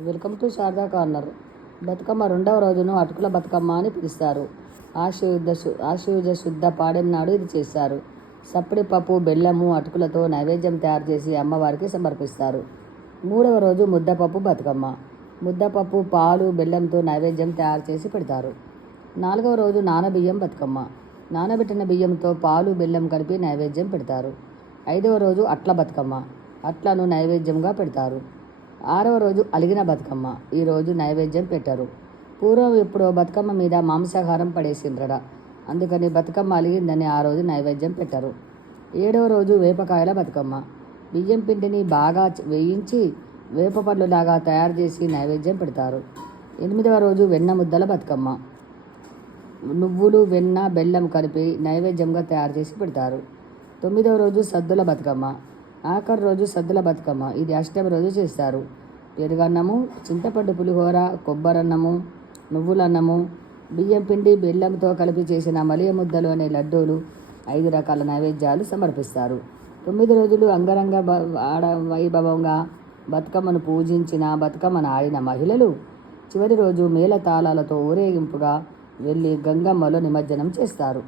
Welcome to Sharada corner. Bathukamma రెండవ రోజును అటుకుల బతుకమ్మ అని పిలుస్తారు. ఆశయుద్ధ శు- ఆశయుజ శుద్ధ పాడెం నాడు ఇది చేస్తారు. సప్పడి పప్పు బెల్లము అటుకులతో నైవేద్యం తయారు చేసి అమ్మవారికి సమర్పిస్తారు. మూడవ రోజు ముద్దపప్పు బతుకమ్మ. ముద్దపప్పు పాలు బెల్లంతో నైవేద్యం తయారు చేసి పెడతారు. నాలుగవ రోజు నానబియ్యం బతుకమ్మ. నానబెట్టిన బియ్యంతో పాలు బెల్లం కలిపి నైవేద్యం పెడతారు. ఐదవ రోజు అట్ల బతుకమ్మ. అట్లను నైవేద్యంగా పెడతారు. ఆరవ రోజు అలిగిన బతుకమ్మ. ఈరోజు నైవేద్యం పెట్టరు. పూర్వం ఎప్పుడో బతుకమ్మ మీద మాంసాహారం పడేసిండ్రట. అందుకని బతుకమ్మ అలిగిందని ఆ రోజు నైవేద్యం పెట్టరు. ఏడవ రోజు వేపకాయల బతుకమ్మ. బియ్యం పిండిని బాగా వేయించి వేప పండ్లులాగా తయారు చేసి నైవేద్యం పెడతారు. ఎనిమిదవ రోజు వెన్న ముద్దల బతుకమ్మ. నువ్వులు వెన్న బెల్లం కలిపి నైవేద్యంగా తయారు చేసి పెడతారు. తొమ్మిదవ రోజు సద్దుల బతుకమ్మ. ఆఖరి రోజు సద్దుల బతుకమ్మ. ఇది అష్టమి రోజు చేస్తారు. పెరుగన్నము చింతపండు పులిహోర కొబ్బరన్నము నువ్వులన్నము బియ్యం పిండి బెల్లంతో కలిపి చేసిన మలియ ముద్దలు అనే లడ్డూలు ఐదు రకాల నైవేద్యాలు సమర్పిస్తారు. తొమ్మిది రోజులు అంగరంగ ఆడ వైభవంగా బతుకమ్మను పూజించిన బతుకమ్మను ఆడిన మహిళలు చివరి రోజు మేళ తాళాలతో ఊరేగింపుగా వెళ్ళి గంగమ్మలో నిమజ్జనం చేస్తారు.